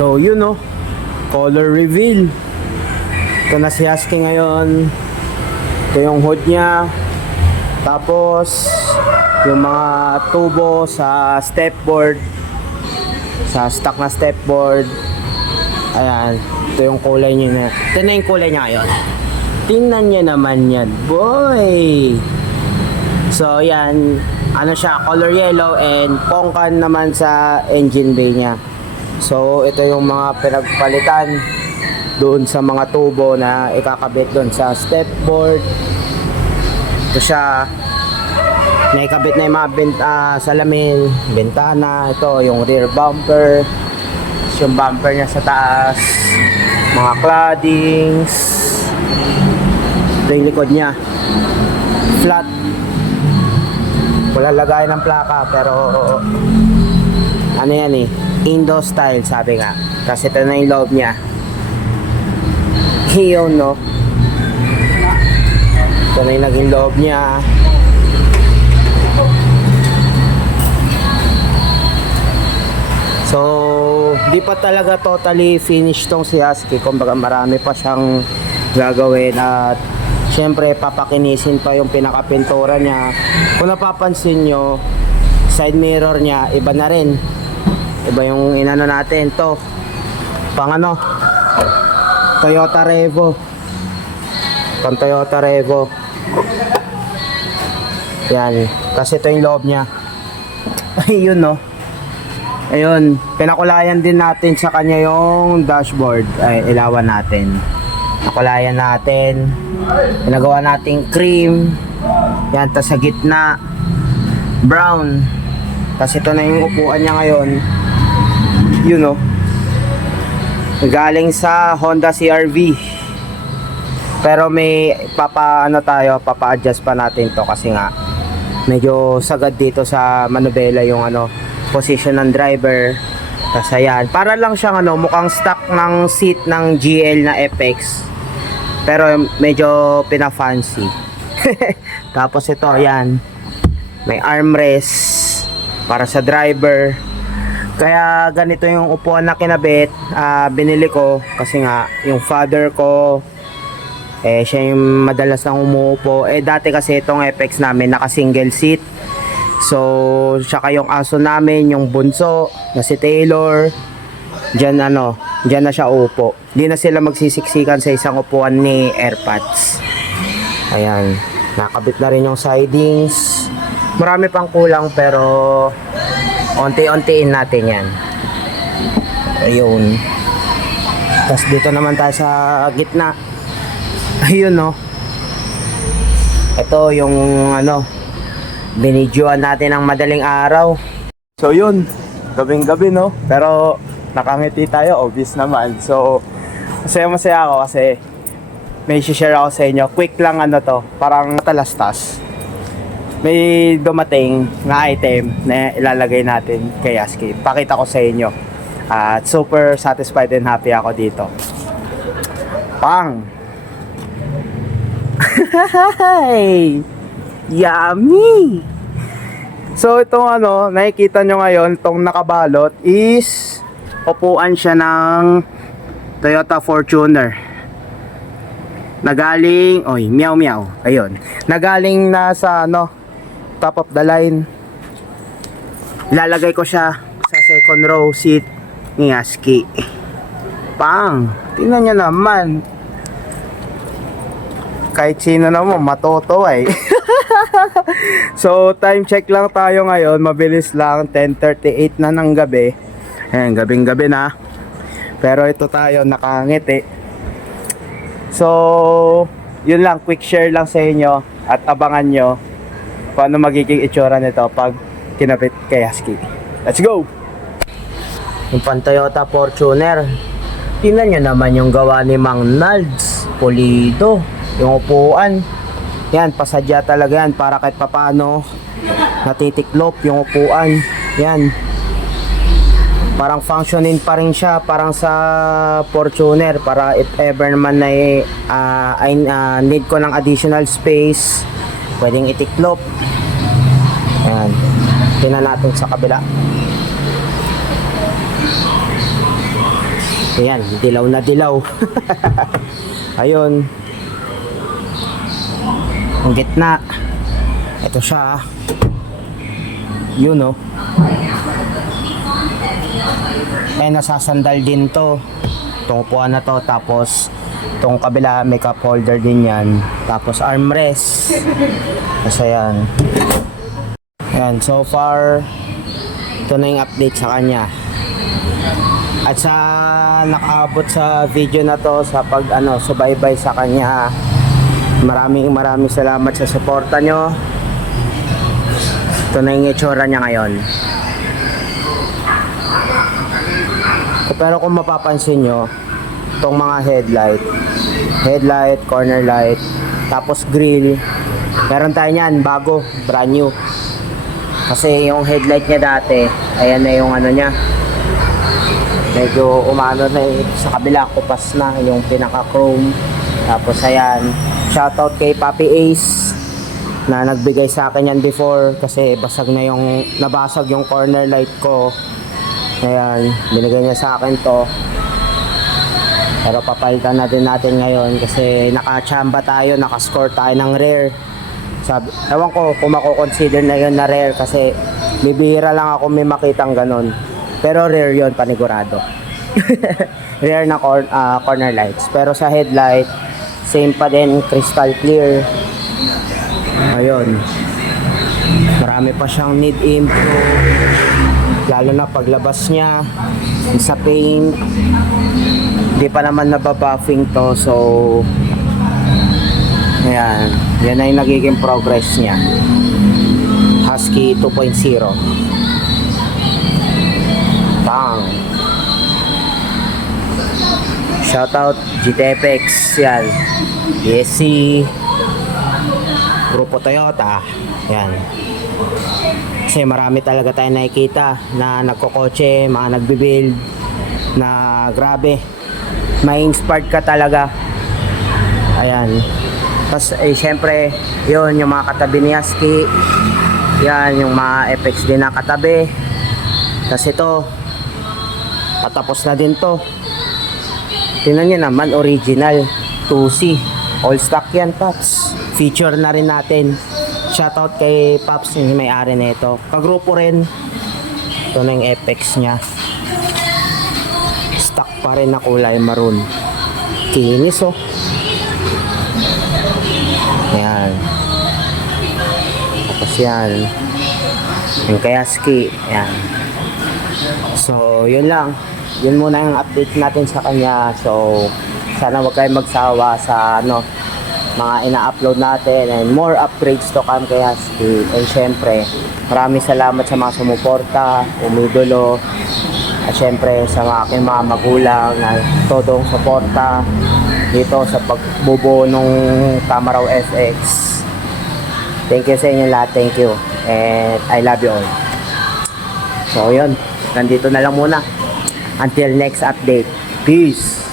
So yun no, color reveal. Ito na si Husky ngayon. Ito yung hood niya. Tapos yung mga tubo sa stepboard, sa stock na stepboard. Ayan, ito yung kulay niya na. Ito na yung kulay niya ngayon. Tingnan niya naman yan, boy. So yan, ano siya, color yellow and pongkan naman sa engine bay niya. So ito yung mga pinagpalitan doon sa mga tubo na ikakabit doon sa stepboard. Ito siya, naikabit na yung mga salamin, bintana. Ito yung rear bumper, yung bumper niya sa taas, mga claddings. Ito yung likod niya, flat, wala lagay ng plaka, pero ano yan eh, Indo style sabi nga, kasi ito na yung loob niya. Yun no, ito na yung naging loob niya. So di pa talaga totally finished tong si Husky, kumbaga marami pa siyang gagawin at syempre papakinisin pa yung pinakapintura niya. Kung napapansin nyo, side mirror niya iba na rin, iba yung inano natin. To pang ano, Toyota Revo, pang Toyota Revo yan, kasi ito yung loob niya. Ayun no, ayun, pinakulayan din natin sa kanya yung dashboard. Ay, ilawan natin, nakulayan natin, pinagawa natin cream yan, tas sa gitna brown. Tas ito na yung upuan niya ngayon. Yun know, galing sa Honda CR-V, pero may papa-adjust pa natin to kasi nga medyo sagad dito sa manubela yung position ng driver. Tas ayan, para lang siyang mukhang stock ng seat ng GL na FX, pero medyo pina-fancy. Tapos ito, ayan, may armrest para sa driver. Kaya ganito yung upuan na kinabit. Binili ko kasi nga yung father ko siya yung madalas nang umuupo. Dati kasi itong FX namin naka single seat. So saka yung aso namin, yung bunso na si Taylor, dyan na siya upo. Di na sila magsisiksikan sa isang upuan ni AirPods. Ayan, nakabit na rin yung sidings. Marami pang kulang pero unti-untiin natin yan. Ayun. Tapos dito naman tayo sa gitna. Ayun no, ito yung binidyoan natin ng madaling araw. So yun, gabing gabi no, pero nakangiti tayo, obvious naman. So masaya ako kasi may share ako sa inyo. Quick lang to, parang talastas. May dumating na item na ilalagay natin kay Husky. Pakita ko sa inyo. At super satisfied and happy ako dito. Pang! Yummy! So itong nakikita nyo ngayon, itong nakabalot is upuan siya ng Toyota Fortuner. Nagaling, meow meow. Ayun. Nagaling na sa top of the line. Ilalagay ko siya sa second row seat ni Husky. Pang! Tingnan nyo naman. Kahit sino naman matoto eh. So time check lang tayo ngayon, mabilis lang, 10:38 na ng gabi. Ayan, gabing gabi na, pero ito tayo nakangiti. So yun lang, quick share lang sa inyo at abangan nyo paano magiging itsura nito pag kinabit kay Husky. Let's go! Yung pan Toyota Fortuner, tingnan nyo naman yung gawa ni Mang Nalds, pulido. Yung upuan, yan, pasadya talaga yan para kahit papano natitiklop yung upuan. Yan, parang functioning pa rin siya, parang sa Fortuner, para if ever naman na need ko ng additional space, pwedeng itiklop. Yan, tingnan natin sa kabila. Ayan, dilaw na dilaw. Ayun. Ang gitna. Ito siya. Yun oh. Nasasandal din to. Itong upuan na to. Tapos itong kabila may cup holder din yan. Tapos armrest. Kasi yan. Ayan, so far ito na yung update sa kanya. At sa nakaabot sa video na to sa pag subaybay sa kanya, maraming salamat sa suporta nyo. Ito na yung itsura niya ngayon. Pero kung mapapansin nyo, itong mga headlight, corner light, tapos grill, meron tayo niyan bago, brand new. Kasi yung headlight niya dati, ayan na yung niya, medyo umano na sa kabila, kupas na yung pinaka chrome. Tapos ayan, shoutout kay Papi Ace na nagbigay sa akin yan before kasi nabasag yung corner light ko. Ayan, binigay niya sa akin to, pero papalitan natin ngayon kasi nakachamba tayo, nakascore tayo ng rare. Ewan ko kung mako-consider na yun na rare kasi bibihira lang ako may makitang ganon. Pero rare yun, panigurado. Rare na corner lights. Pero sa headlight, same pa din, crystal clear. Ayun. Marami pa siyang need improve. Lalo na paglabas niya sa paint. Hindi pa naman nababuffing to. So, ayan. Yan na yung nagiging progress niya. Husky 2.0. Bang! Shoutout GTFX, yan. ESC, Grupo Toyota, yan. Kasi marami talaga tayo nakikita na nagkokotse, mga nagbibuild, na grabe, ma-inspired ka talaga. Ayan. Tapos syempre, yun, yung mga katabi ni Husky, yan, yung mga FX din na katabi. Tapos ito, patapos na din to. Tingnan nyo naman, original 2C, all stock yan, Paps. Feature na rin natin. Shoutout kay Paps, yung may-ari nito. Kagrupo rin. Ito na yung FX nya. Stock pa rin na kulay maroon. Kinis oh. Yan. Tapos yan. Yung kay Husky. Yan. So, yun lang. Yun muna yung update natin sa kanya. So, sana wag kayong magsawa sa mga ina-upload natin and more upgrades to come kay Husky. And syempre, maraming salamat sa mga sumuporta, umidolo, at syempre sa aking mga magulang na todong suporta dito sa pagbubuo ng Tamaraw FX. Thank you sa inyo lahat. Thank you. And I love you all. So, yun. Nandito na lang muna. Until next update. Peace!